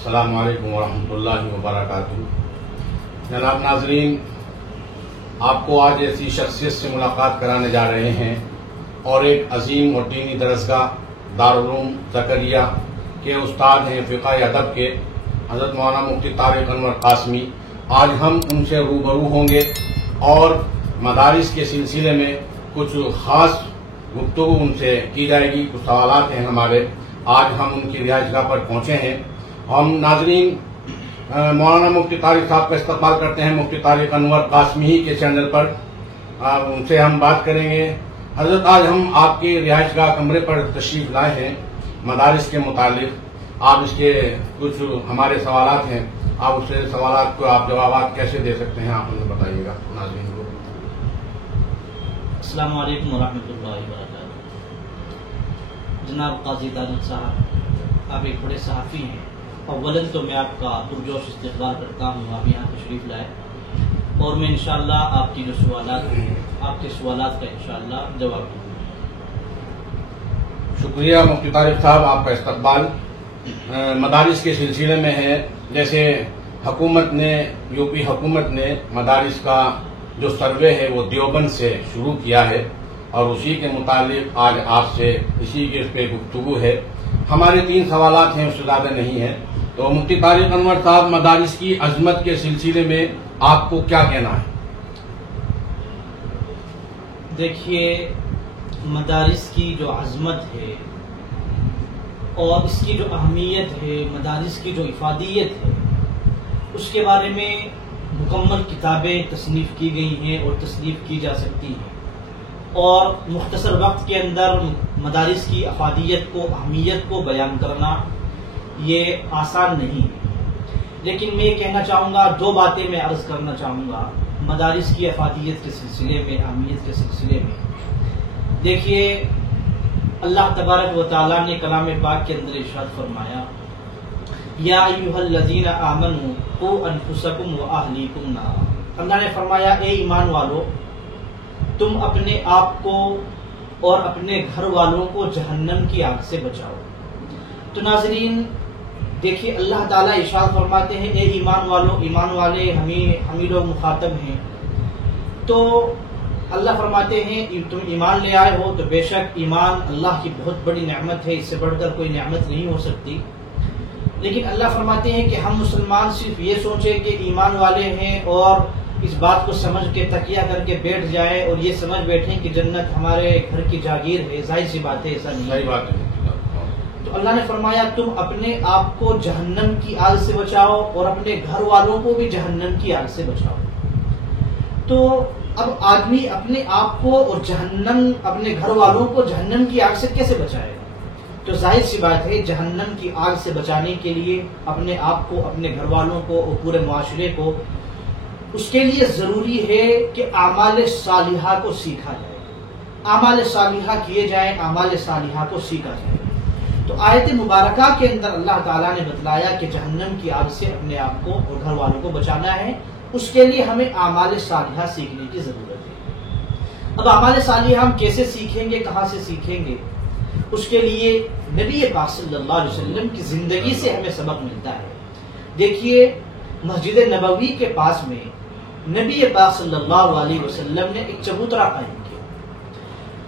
السلام علیکم ورحمۃ اللہ وبرکاتہ۔ جناب ناظرین، آپ کو آج ایسی شخصیت سے ملاقات کرانے جا رہے ہیں اور ایک عظیم اور دینی درسگاہ دارالعلوم زکریا کے استاد ہیں فقہ ادب کے حضرت مولانا مفتی طارق انور قاسمی۔ آج ہم ان سے روبرو ہوں گے اور مدارس کے سلسلے میں کچھ خاص گفتگو ان سے کی جائے گی۔ کچھ سوالات ہیں ہمارے، آج ہم ان کی رہائش گاہ پر پہنچے ہیں۔ ہم ناظرین مولانا مفتی طارق صاحب کا استقبال کرتے ہیں مفتی طارق انور قاسمی کے چینل پر، ان سے ہم بات کریں گے۔ حضرت، آج ہم آپ کی رہائش گاہ کمرے پر تشریف لائے ہیں مدارس کے متعلق۔ آپ اس کے کچھ ہمارے سوالات ہیں، آپ اس سے سوالات کو آپ جوابات کیسے دے سکتے ہیں، آپ ہمیں بتائیے گا ناظرین کو۔ السلام علیکم ورحمۃ اللہ وبرکاتہ۔ جناب قاضی طارق صاحب، آپ ایک بڑے صحافی ہیں۔ اولاً تو میں آپ کا پرجوش استقبال کرتا ہوں، آپ یہاں تشریف لائے اور میں انشاءاللہ آپ کی جو سوالات ہیں، آپ کے سوالات کا انشاءاللہ جواب دوں گا۔ شکریہ مفتی طارق صاحب، آپ کا استقبال مدارس کے سلسلے میں ہے۔ جیسے حکومت نے، یو پی حکومت نے مدارس کا جو سروے ہے وہ دیوبند سے شروع کیا ہے اور اسی کے متعلق آج آپ سے اسی کے پہ گفتگو ہے۔ ہمارے 3 سوالات ہیں، اس سے زیادہ نہیں ہے۔ تو مفتی طارق انور صاحب، مدارس کی عظمت کے سلسلے میں آپ کو کیا کہنا ہے؟ دیکھیے، مدارس کی جو عظمت ہے اور اس کی جو اہمیت ہے، مدارس کی جو افادیت ہے، اس کے بارے میں مکمل کتابیں تصنیف کی گئی ہیں اور تصنیف کی جا سکتی ہیں، اور مختصر وقت کے اندر مدارس کی افادیت کو، اہمیت کو بیان کرنا یہ آسان نہیں ہے۔ لیکن میں یہ کہنا چاہوں گا، 2 باتیں میں عرض کرنا چاہوں گا مدارس کی افادیت کے سلسلے میں، اہمیت کے سلسلے میں۔ دیکھیے، اللہ تبارک و تعالیٰ نے کلام پاک کے اندر ارشاد فرمایا، یا ایھا الذین آمنوا قوا انفسکم واہلیکم نارا۔ اللہ نے فرمایا، اے ایمان والو، تم اپنے آپ کو اور اپنے گھر والوں کو جہنم کی آگ سے بچاؤ۔ تو ناظرین دیکھیے، اللہ تعالیٰ ارشاد فرماتے ہیں، اے ایمان والو، ایمان والے ہمیں لوگ مخاطب ہیں۔ تو اللہ فرماتے ہیں تم ایمان لے آئے ہو، تو بے شک ایمان اللہ کی بہت بڑی نعمت ہے، اس سے بڑھ کر کوئی نعمت نہیں ہو سکتی۔ لیکن اللہ فرماتے ہیں کہ ہم مسلمان صرف یہ سوچیں کہ ایمان والے ہیں اور اس بات کو سمجھ کے تکیہ کر کے بیٹھ جائیں اور یہ سمجھ بیٹھیں کہ جنت ہمارے گھر کی جاگیر ہے۔ ظاہر سی بات ہے، ایسا نہیں ہے۔ تو اللہ نے فرمایا، تم اپنے آپ کو جہنم کی آگ سے بچاؤ اور اپنے گھر والوں کو بھی جہنم کی آگ سے بچاؤ۔ تو اب آدمی اپنے آپ کو اور اپنے گھر والوں کو جہنم کی آگ سے کیسے بچائے گا؟ تو ظاہر سی بات ہے، جہنم کی آگ سے بچانے کے لیے اپنے آپ کو، اپنے گھر والوں کو اور پورے معاشرے کو، اس کے لیے ضروری ہے کہ اعمال صالحہ کو سیکھا جائے، اعمال صالحہ کیے جائیں، اعمال صالحہ کو سیکھا جائے۔ تو آیت مبارکہ کے اندر اللہ تعالیٰ نے بتلایا کہ جہنم کی آگ سے اپنے آپ کو اور گھر والوں کو بچانا ہے، اس کے لیے ہمیں اعمال صالحہ سیکھنے کی ضرورت ہے۔ اب اعمال صالحہ ہم کیسے سیکھیں گے، کہاں سے سیکھیں گے؟ اس کے لیے نبی پاک صلی اللہ علیہ وسلم کی زندگی سے ہمیں سبق ملتا ہے۔ دیکھیے، مسجد نبوی کے پاس میں نبی پاک صلی اللہ علیہ وسلم نے ایک چبوترا قائم کیا،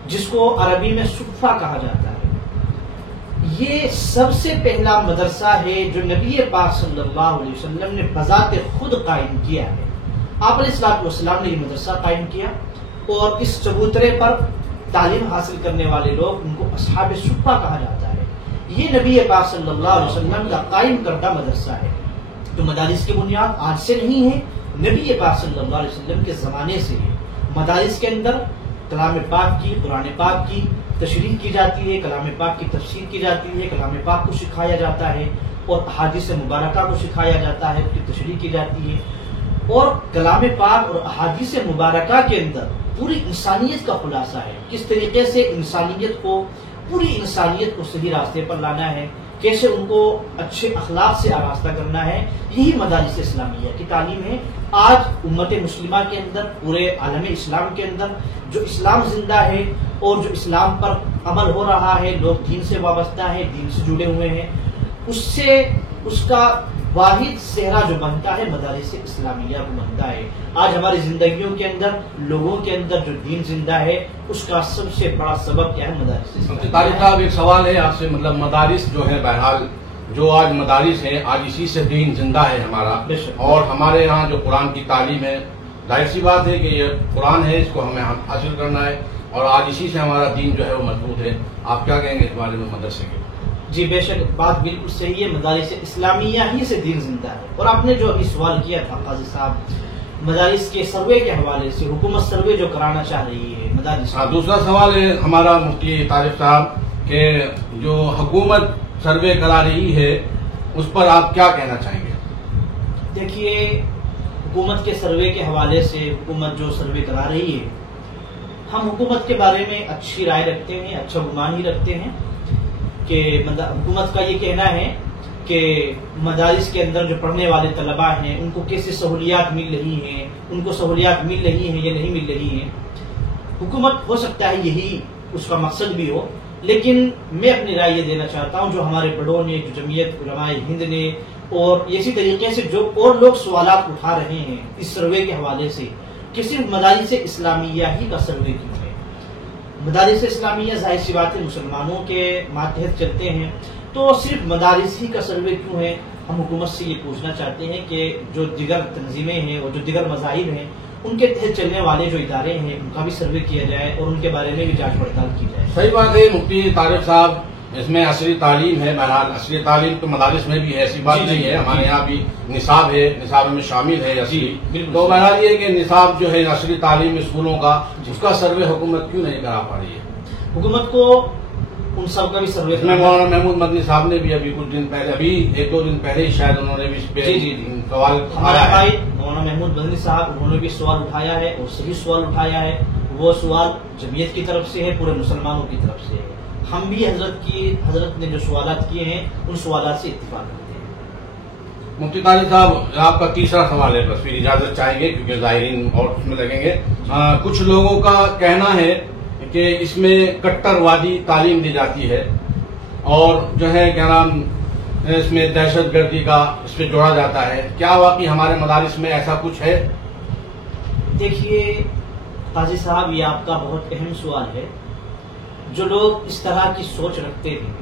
جس کو عربی میں صفہ کہا جاتا ہے۔ یہ سب سے پہلا مدرسہ ہے جو نبی پاک صلی اللہ علیہ وسلم نے بذات خود قائم کیا ہے۔ آپ علیہ الصلوۃ والسلام نے یہ مدرسہ قائم کیا اور اس چبوترے پر تعلیم حاصل کرنے والے لوگ، ان کو اصحاب صفہ کہا جاتا ہے۔ یہ نبی پاک صلی اللہ علیہ وسلم کا قائم کردہ مدرسہ ہے۔ تو مدارس کی بنیاد آج سے نہیں ہے، نبی پاک صلی اللہ علیہ وسلم کے زمانے سے ہے۔ مدارس کے اندر کلام پاک کی، قرآن پاک کی تشریح کی جاتی ہے، کلام پاک کی تفسیر کی جاتی ہے، کلام پاک کو سکھایا جاتا ہے اور احادیث مبارکہ کو سکھایا جاتا ہے، اس کی تشریح کی جاتی ہے۔ اور کلام پاک اور احادیث مبارکہ کے اندر پوری انسانیت کا خلاصہ ہے، کس طریقے سے پوری انسانیت کو صحیح راستے پر لانا ہے، کیسے ان کو اچھے اخلاق سے آراستہ کرنا ہے۔ یہی مدارس اسلامیہ کی تعلیم ہے۔ آج امت مسلمہ کے اندر، پورے عالم اسلام کے اندر جو اسلام زندہ ہے اور جو اسلام پر عمل ہو رہا ہے، لوگ دین سے وابستہ ہیں، دین سے جڑے ہوئے ہیں، اس سے اس کا واحد صحرا جو بنتا ہے مدارس اسلامیہ کو بنتا ہے. آج ہماری زندگیوں کے اندر لوگوں کے اندر جو دین زندہ ہے اس کا سب سے بڑا سبب کیا ہے؟ مدارس اسلامیہ. طارق صاحب ایک سوال ہے آپ سے، مطلب مدارس جو ہے بہرحال جو آج مدارس ہیں آج اسی سے دین زندہ ہے ہمارا، اور ہمارے یہاں جو قرآن کی تعلیم ہے ظاہر سی بات ہے کہ یہ قرآن ہے، اس کو ہمیں حاصل کرنا ہے اور آج اسی سے ہمارا دین جو ہے وہ مضبوط ہے. آپ کیا کہیں گے اس بارے میں مدرسے کے؟ جی بے شک بات بالکل صحیح ہے، مدارس اسلامیہ ہی سے دین زندہ ہے. اور آپ نے جو ابھی سوال کیا تھا قاضی صاحب مدارس کے سروے کے حوالے سے، حکومت سروے جو کرانا چاہ رہی ہے مدارس. دوسرا سوال ہے ہمارا مفتی طارق صاحب کہ جو حکومت سروے کرا رہی ہے اس پر آپ کیا کہنا چاہیں گے؟ دیکھیے حکومت کے سروے کے حوالے سے، حکومت جو سروے کرا رہی ہے، ہم حکومت کے بارے میں اچھی رائے رکھتے ہیں، اچھا گمان ہی رکھتے ہیں کہ حکومت کا یہ کہنا ہے کہ مدارس کے اندر جو پڑھنے والے طلباء ہیں ان کو کیسے سہولیات مل رہی ہیں، ان کو سہولیات مل رہی ہیں یا نہیں مل رہی ہیں. حکومت ہو سکتا ہے یہی اس کا مقصد بھی ہو، لیکن میں اپنی رائے یہ دینا چاہتا ہوں جو ہمارے بڑوں نے، جو جمعیت علماء ہند نے اور اسی طریقے سے جو اور لوگ سوالات اٹھا رہے ہیں اس سروے کے حوالے سے کہ صرف مدارس اسلامیہ ہی کا سروے کیوں ہے. مدارس اسلامیہ ظاہر سی بات ہے مسلمانوں کے ماتحت چلتے ہیں، تو صرف مدارس ہی کا سروے کیوں ہے؟ ہم حکومت سے یہ پوچھنا چاہتے ہیں کہ جو دیگر تنظیمیں ہیں اور جو دیگر مذاہب ہیں ان کے تحت چلنے والے جو ادارے ہیں ان کا بھی سروے کیا جائے اور ان کے بارے میں بھی جانچ پڑتال کی جائے. صحیح بات ہے مفتی طارق صاحب، اس میں عصری تعلیم ہے، بہرحال عصری تعلیم تو مدارس میں بھی ہے، ایسی بات نہیں ہے. ہمارے یہاں بھی نصاب ہے، نصاب میں شامل ہے عصری. تو بہرحال یہ کہ نصاب جو ہے عصری تعلیم اسکولوں کا اس کا سروے حکومت کیوں نہیں کرا پا رہی ہے؟ حکومت کو ان سب کا بھی سروے اس میں مولانا محمود مدنی صاحب نے بھی ابھی کچھ دن پہلے، ابھی ایک دو دن پہلے ہی شاید انہوں نے بھی اس پہ سوال اٹھایا ہے. مولانا محمود مدنی صاحب انہوں نے بھی سوال اٹھایا ہے اور صحیح سوال اٹھایا ہے. وہ سوال جمعیت کی طرف سے ہے، پورے مسلمانوں کی طرف سے ہے. ہم بھی حضرت نے جو سوالات کیے ہیں ان سوالات سے اتفاق کرتے ہیں. مفتی طارق صاحب آپ کا تیسرا سوال ہے، بس پھر اجازت چاہیں گے کیونکہ ظاہرین اور اس میں لگیں گے. کچھ لوگوں کا کہنا ہے کہ اس میں کٹر وادی تعلیم دی جاتی ہے اور جو ہے کیا نام اس میں دہشت گردی کا اس پہ جوڑا جاتا ہے. کیا واقعی ہمارے مدارس میں ایسا کچھ ہے؟ دیکھیے قاضی صاحب یہ آپ کا بہت اہم سوال ہے. جو لوگ اس طرح کی سوچ رکھتے ہیں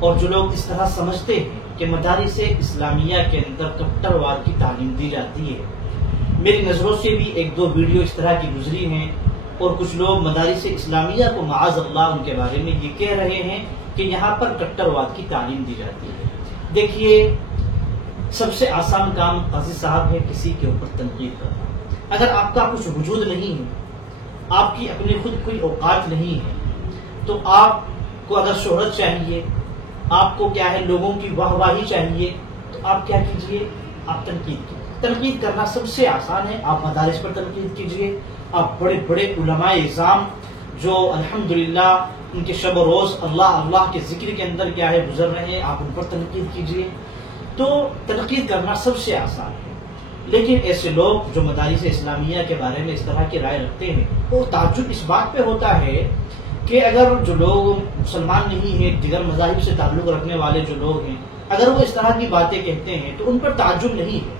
اور جو لوگ اس طرح سمجھتے ہیں کہ مدارس اسلامیہ کے اندر کٹرواد کی تعلیم دی جاتی ہے، میری نظروں سے بھی ایک دو ویڈیو اس طرح کی گزری ہیں اور کچھ لوگ مدارس اسلامیہ کو معاذ اللہ ان کے بارے میں یہ کہہ رہے ہیں کہ یہاں پر کٹرواد کی تعلیم دی جاتی ہے. دیکھیے سب سے آسان کام قاضی صاحب ہے کسی کے اوپر تنقید کرنا. اگر آپ کا کچھ وجود نہیں ہے، آپ کی اپنی خود کوئی اوقات نہیں ہے، تو آپ کو اگر شہرت چاہیے، آپ کو کیا ہے لوگوں کی واہ واہی چاہیے، تو آپ کیا کیجئے؟ آپ تنقید کیجیے. تنقید کرنا سب سے آسان ہے. آپ مدارس پر تنقید کیجئے. آپ بڑے بڑے علماء اعظام جو الحمدللہ ان کے شب و روز اللہ اللہ کے ذکر کے اندر کیا ہے گزر رہے ہیں، آپ ان پر تنقید کیجئے. تو تنقید کرنا سب سے آسان ہے. لیکن ایسے لوگ جو مدارس اسلامیہ کے بارے میں اس طرح کی رائے رکھتے ہیں، وہ تعجب اس بات پہ ہوتا ہے کہ اگر جو لوگ مسلمان نہیں ہیں، دیگر مذاہب سے تعلق رکھنے والے جو لوگ ہیں، اگر وہ اس طرح کی باتیں کہتے ہیں تو ان پر تعجب نہیں ہے.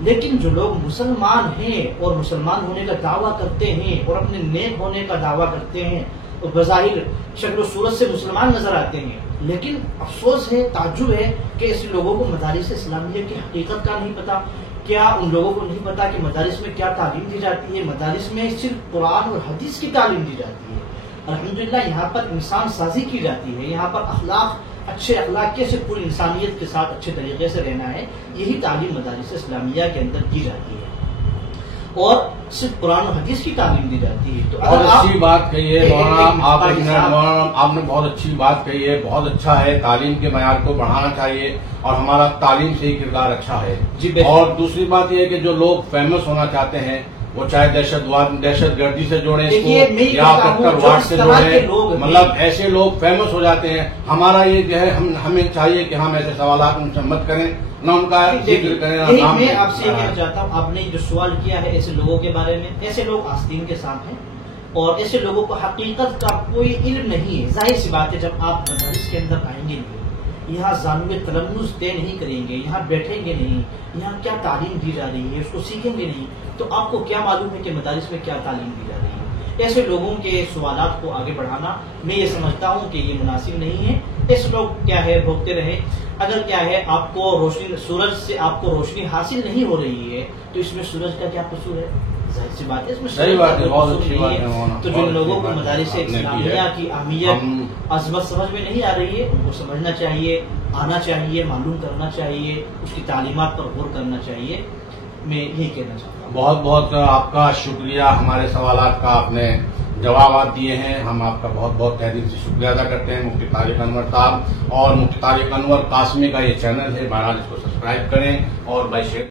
لیکن جو لوگ مسلمان ہیں اور مسلمان ہونے کا دعویٰ کرتے ہیں اور اپنے نیک ہونے کا دعویٰ کرتے ہیں اور بظاہر شکل و صورت سے مسلمان نظر آتے ہیں، لیکن افسوس ہے، تعجب ہے کہ ایسے لوگوں کو مدارس اسلامیہ کی حقیقت کا نہیں پتا. کیا ان لوگوں کو نہیں پتا کہ مدارس میں کیا تعلیم دی جاتی ہے؟ مدارس میں صرف قرآن اور حدیث کی تعلیم دی جاتی ہے. الحمدللہ یہاں پر انسان سازی کی جاتی ہے، یہاں پر اچھے اخلاق کیسے پوری انسانیت کے ساتھ اچھے طریقے سے رہنا ہے، یہی تعلیم مدارس اسلامیہ کے اندر دی جاتی ہے اور صرف قرآن و حدیث کی تعلیم دی جاتی ہے. تو بہت اچھی بات کہی ہے مولانا آپ نے بہت اچھی بات کہی ہے. بہت اچھا ہے، تعلیم کے معیار کو بڑھانا چاہیے اور ہمارا تعلیم سے ہی کردار اچھا ہے. اور دوسری بات یہ ہے کہ جو لوگ فیمس ہونا چاہتے ہیں وہ چاہے دہشت گردی سے جوڑیں اس کو یا کٹرواد سے جوڑیں، مطلب ایسے لوگ فیمس ہو جاتے ہیں. ہمارا یہ جو ہے ہمیں چاہیے کہ ہم ایسے سوالات ان سے مت کریں، نہ ان کا ذکر کریں نہ نام. میں آپ سے یہ کہنا چاہتا ہوں، آپ نے جو سوال کیا ہے ایسے لوگوں کے بارے میں، ایسے لوگ آستین کے ساتھ ہیں اور ایسے لوگوں کو حقیقت کا کوئی علم نہیں ہے. ظاہر سی بات ہے جب آپ مدارس کے اندر آئیں گے یہاں زانوِ تلمذ طے نہیں کریں گے، یہاں بیٹھیں گے نہیں، یہاں کیا تعلیم دی جا رہی ہے اس کو سیکھیں گے نہیں، تو آپ کو کیا معلوم ہے کہ مدارس میں کیا تعلیم دی جا رہی ہے؟ ایسے لوگوں کے سوالات کو آگے بڑھانا میں یہ سمجھتا ہوں کہ یہ مناسب نہیں ہے۔ ایسے لوگ کیا ہے بھوگتے رہے، اگر کیا ہے آپ کو روشنی، سورج سے آپ کو روشنی حاصل نہیں ہو رہی ہے تو اس میں سورج کا کیا قصور ہے؟ ظاہر سی بات ہے اس میں صحیح بات ہے، بہت قصور اچھی نہیں بات ہے۔ ہے۔ تو جن لوگوں کو مدارس اسلامیہ کی اہمیت، عظمت سمجھ میں نہیں آ رہی ہے، ان کو سمجھنا چاہیے، آنا چاہیے، معلوم کرنا چاہیے، اس کی تعلیمات پر غور کرنا چاہیے۔ میں یہی کہنا چاہتا ہوں۔ بہت بہت آپ کا شکریہ، ہمارے سوالات کا آپ نے جوابات دیے ہیں، ہم آپ کا بہت بہت تہ دل سے شکریہ ادا کرتے ہیں مفتی طارق انور صاحب، اور مفتی طارق انور قاسمی کا یہ چینل ہے، بہرحال اس کو سبسکرائب کریں اور بائی شیئر